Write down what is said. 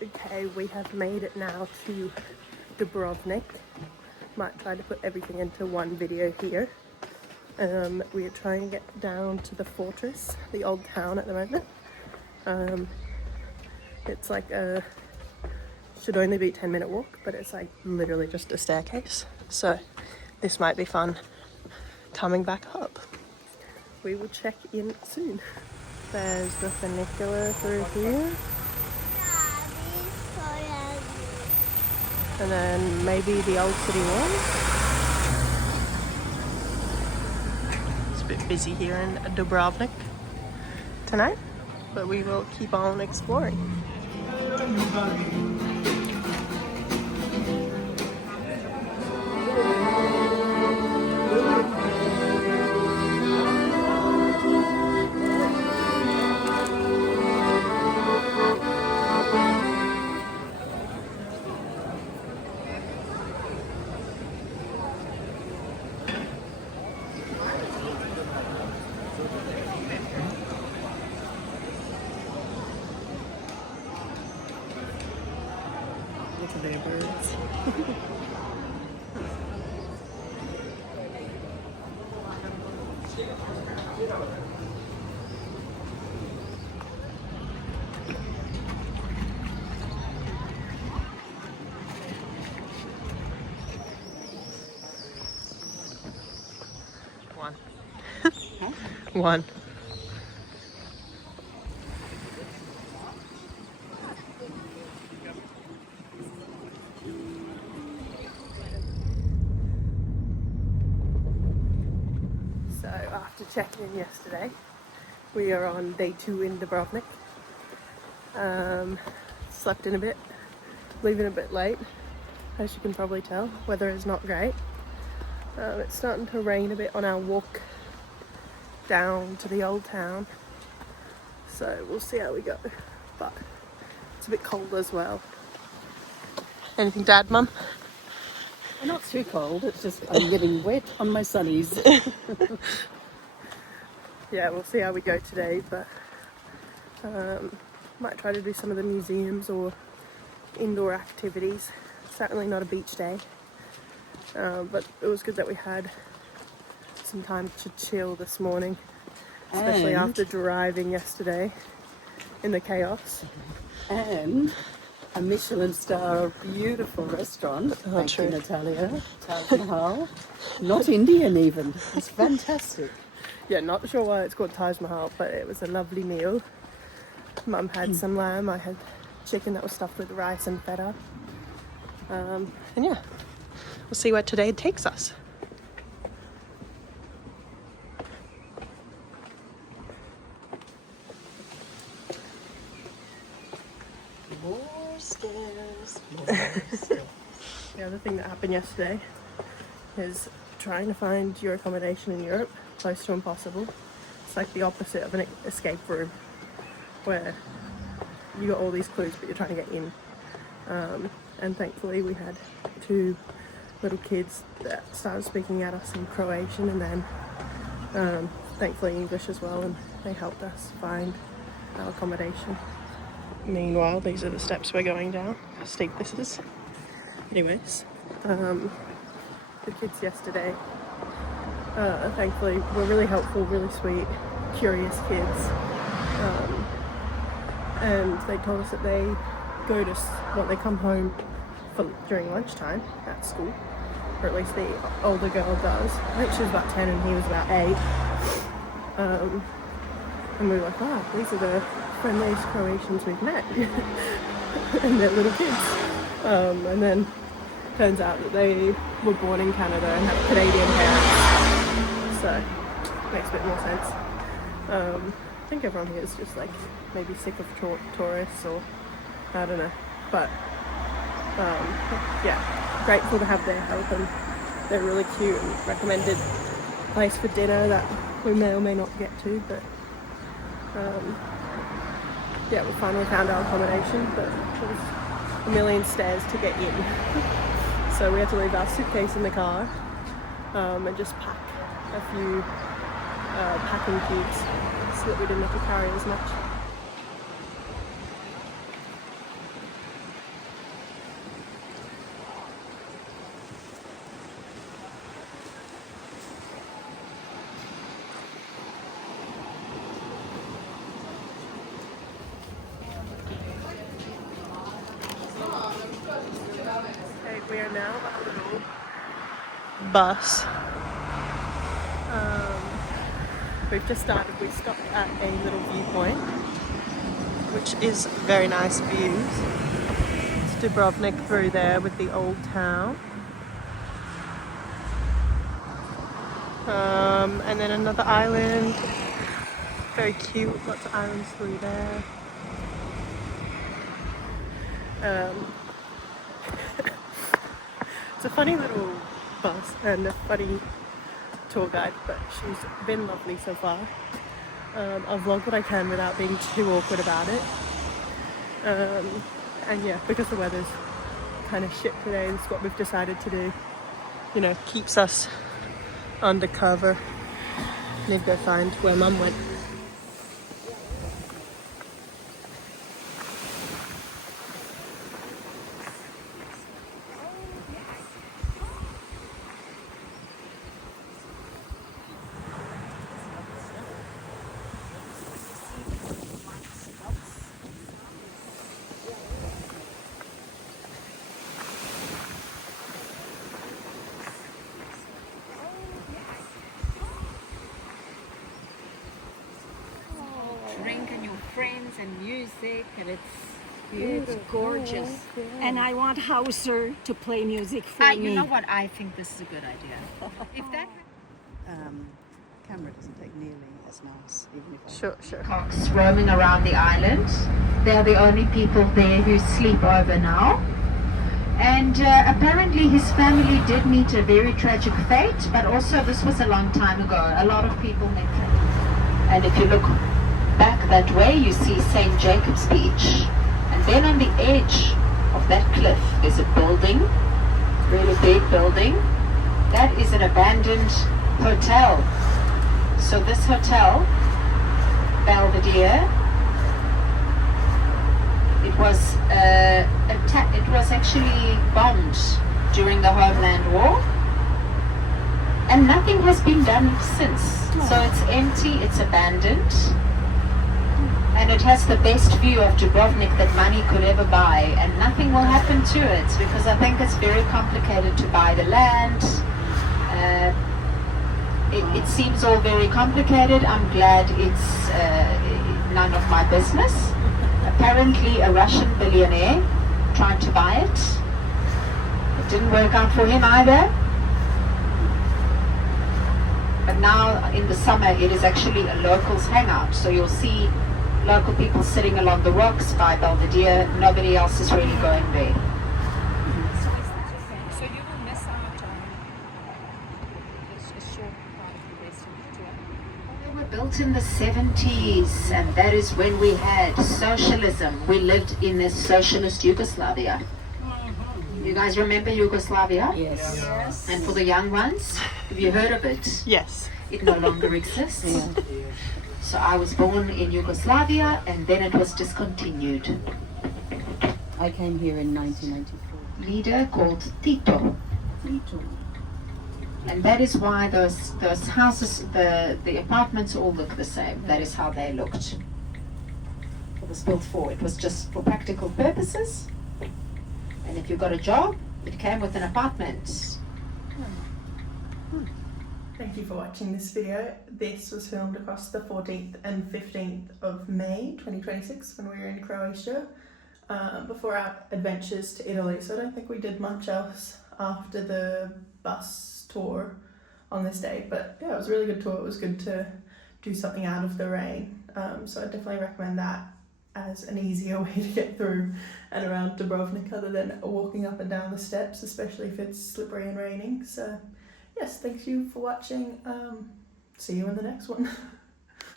Okay, we have made it now to Dubrovnik. Might try to put everything into one video here. We are trying to get down to the fortress, the old town at the moment. It's like should only be a 10-minute walk, but it's like literally just a staircase. So this might be fun coming back up. We will check in soon. There's the funicular through here. And then maybe the old city wall. It's a bit busy here in Dubrovnik tonight, but we will keep on exploring. Look at their birds. One. Huh? One. So after checking in yesterday, we are on day 2 in Dubrovnik. Slept in a bit, leaving a bit late, as you can probably tell. Weather is not great. It's starting to rain a bit on our walk down to the old town, so we'll see how we go, but it's a bit cold as well. Anything to add, Mum? Not too cold, it's just I'm getting wet on my sunnies. Yeah, we'll see how we go today, but might try to do some of the museums or indoor activities. Certainly not a beach day, but it was good that we had some time to chill this morning, especially after driving yesterday in the chaos. And a Michelin star beautiful restaurant in Italia, Taj Mahal. Not Indian even. It's fantastic. Yeah, not sure why it's called Taj Mahal, but it was a lovely meal. Mum had some lamb, I had chicken that was stuffed with rice and feta. And yeah, we'll see where today takes us. More stairs, more stairs. The other thing that happened yesterday is trying to find your accommodation in Europe close to impossible. It's like the opposite of an escape room, where you got all these clues but you're trying to get in. And thankfully we had 2 little kids that started speaking at us in Croatian, and then thankfully English as well, and they helped us find our accommodation. Meanwhile, these are the steps we're going down. How steep this is. Anyways, the kids yesterday, thankfully, were really helpful, really sweet, curious kids. And they told us that they go to, they come home during lunchtime at school, or at least the older girl does. I think she was about 10 and he was about 8. And we were like, wow, these are the friendliest Croatians we've met. And they're little kids. And then turns out that they were born in Canada and have Canadian parents. So, makes a bit more sense. I think everyone here is just like maybe sick of tourists, or I don't know. But yeah, grateful to have their help, and they're really cute, and recommended place for dinner that we may or may not get to, but yeah, we finally found our accommodation, but it was a million stairs to get in. So we had to leave our suitcase in the car and just pack a few packing cubes so that we didn't have to carry as much. we are now at a little bus. We've just started. We stopped at a little viewpoint, which is very nice views. It's Dubrovnik through there with the old town. And then another island. Very cute, lots of islands through there. It's a funny little bus and a funny tour guide, but she's been lovely so far. I'll vlog what I can without being too awkward about it. And yeah, because the weather's kind of shit today, this is what we've decided to do. You know, keeps us undercover. Need to go find where Mum went. Drink and your friends and music, and it's gorgeous. Yeah. And I want Hauser to play music for me. You know what? I think this is a good idea. If that Camera doesn't take nearly as nice, even if Sure. cocks roaming around the island, they're the only people there who sleep over now. And apparently his family did meet a very tragic fate, but also this was a long time ago. A lot of people met tragedy. And if you look back that way, you see St. Jacob's Beach. And then on the edge of that cliff is a building, really big building. That is an abandoned hotel. So this hotel, Belvedere, it was actually bombed during the Homeland War, and nothing has been done since. So it's empty, it's abandoned, and it has the best view of Dubrovnik that money could ever buy, and nothing will happen to it because I think it's very complicated to buy the land. It seems all very complicated. I'm glad it's none of my business. Apparently a Russian billionaire tried to buy it. It didn't work out for him either. But now in the summer it is actually a locals hangout. So you'll see local people sitting along the rocks by Belvedere. Nobody else is really going there. So you will miss out on a short part of the rest of the tour. They were built in the 70s, and that is when we had socialism. We lived in a socialist Yugoslavia. You guys remember Yugoslavia? Yes. And for the young ones, have you heard of it? Yes. It no longer exists. So I was born in Yugoslavia, and then it was discontinued. I came here in 1994. Leader called Tito. And that is why those houses, the apartments all look the same. That is how they looked. It was built for. It was just for practical purposes. And if you got a job, it came with an apartment. Thank you for watching this video. This was filmed across the 14th and 15th of May 2026 when we were in Croatia before our adventures to Italy. So I don't think we did much else after the bus tour on this day, but yeah, it was a really good tour. It was good to do something out of the rain. So I definitely recommend that as an easier way to get through and around Dubrovnik other than walking up and down the steps, especially if it's slippery and raining. So yes, thank you for watching. See you in the next one.